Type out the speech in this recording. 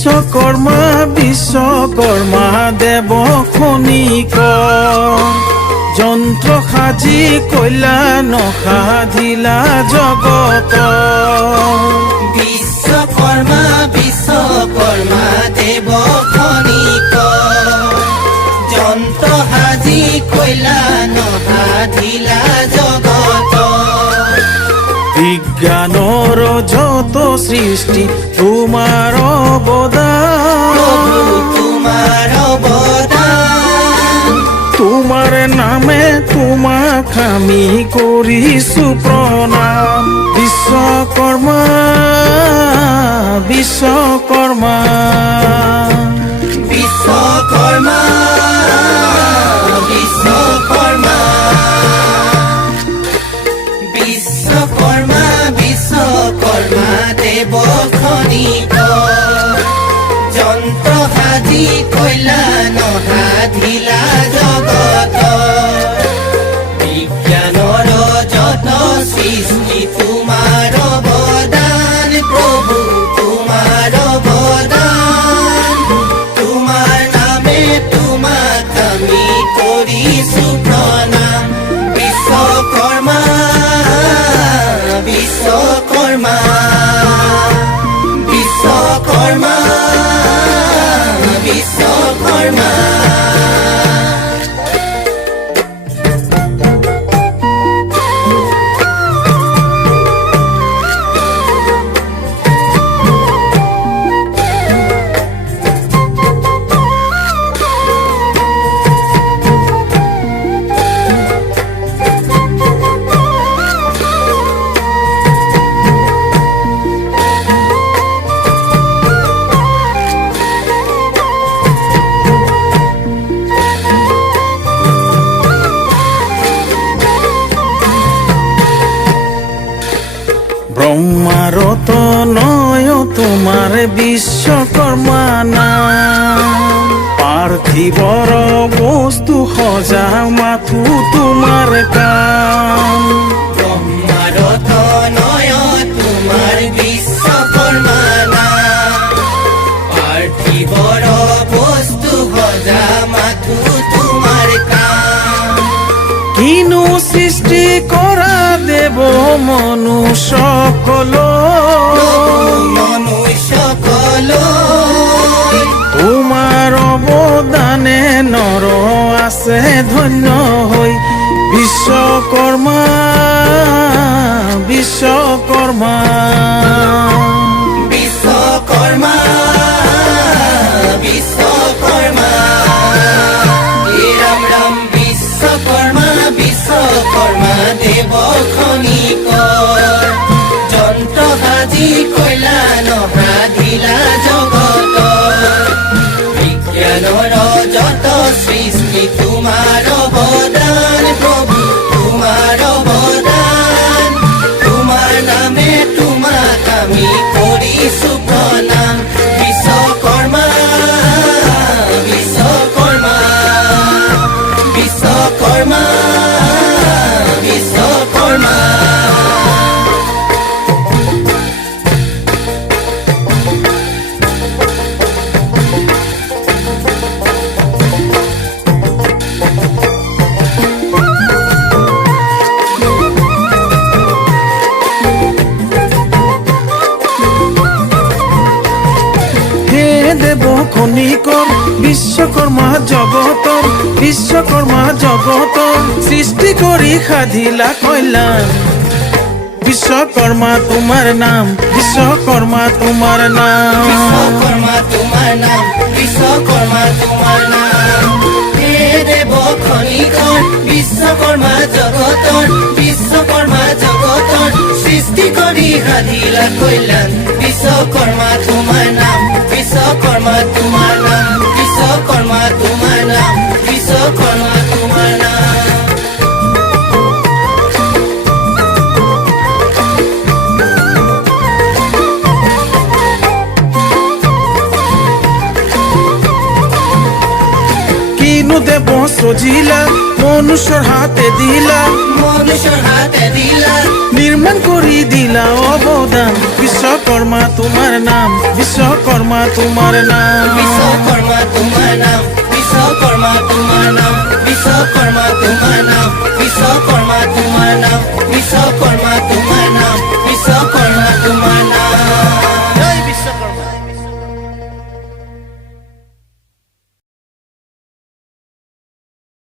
বিশ্বকৰ্মা বিশ্বকৰ্মা দেৱ খনিক যন্ত্ৰ সাজি কল্যাণ সাধিলা জগত বিশ্বকৰ্মা বিশ্বকৰ্মা দেৱ খনিক যন্ত্ৰ সাজি কল্যাণ সাধিলা জগত বিজ্ঞানৰ যত সৃষ্টি তোমাৰ অৱদান তোমাৰ অৱদান তোমাৰ নামে তোমাক আমি কৰিছো প্ৰণাম বিশ্বকৰ্মা বিশ্বকৰ্মা বিশ্বকৰ্মা বিশ্বকৰ্মা বিশ্বকৰ্মা বিশ্বকৰ্মা দেৱ খনিক যন্ত্ৰ সাজি কল্যাণ সাধিলা জগত বিজ্ঞানৰ যত সৃষ্টি তোমাৰ অৱদান প্ৰভু তোমাৰ অৱদান তোমাৰ নামে তোমাক আমি কৰিছো প্ৰণাম বিশ্বকৰ্মা বিশ্বকৰ্মা বিশ্বকৰ্মা বিশ্বকৰ্মা ব্ৰহ্মাৰত নয় তোমাৰ বিশ্বকৰ্মা নাম পাৰ্থিৱৰ বস্তু সজা মাথো তোমাৰ কাম ব্ৰহ্মাৰত নয় তোমাৰ বিশ্বকৰ্মা নাম পাৰ্থিৱৰ বস্তু সজা মাথো তোমাৰ কাম কিনো সৃষ্টি কৰা দেৱ মনুষ্যকল মনুষ্যকল তোমাৰ অৱদানে নৰ আছে ধন্য হৈ বিশ্বকৰ্মা বিশ্বকৰ্মা বিশ্বকৰ্মা বিশ্বকৰ্মা ৰাম ৰাম বিশ্বকৰ্মা বিশ্বকৰ্মা দেৱ খনিক যন্ত্ৰ সাজি কল্যাণ সাধিলা জগত বিজ্ঞানৰ যত সৃষ্টি তোমাৰ অৱদান প্ৰভু তোমাৰ অৱদান তোমাৰ নামে তোমাক আমি কৰিছো প্ৰণাম বিশ্বকৰ্মা বিশ্বকৰ্মা বিশ্বকৰ্মা বিশ্বকৰ্মা দেৱ খনিকৰ বিশ্বকৰ্মা জগতৰ বিশ্বকৰ্মা জগতৰ সৃষ্টি কৰি সাধিলা কল্যাণ বিশ্বকৰ্মা তোমাৰ নাম বিশ্বকৰ্মা তোমাৰ নাম বিশ্বকৰ্মা তোমাৰ নাম বিশ্বকৰ্মা তোমাৰ নাম হে দেৱ খনিকৰ বিশ্বকৰ্মা জগতৰ বিশ্বকৰ্মা জগতৰ সৃষ্টি কৰি সাধিলা কল্যাণ বিশ্বকৰ্মা তোমাৰ নাম বিশ্বকৰ্মা তোমাৰ নাম বিশ্বকৰ্মা তোমাৰ নাম বিশ্বকৰ্মা তোমাৰ নাম কিনো দেৱ সজিলা মনুষ্যৰ হাতে দিলা মনুষ্যৰ হাতে দিলা নিৰ্মাণ কৰি দিলা অৱদান বিশ্ব বিশ্বকর্মা তোমার নাম, বিশ্বকর্মা তোমার নাম। বিশ্বকর্মা তোমার নাম, বিশ্বকর্মা তোমার নাম, বিশ্বকর্মা তোমার নাম।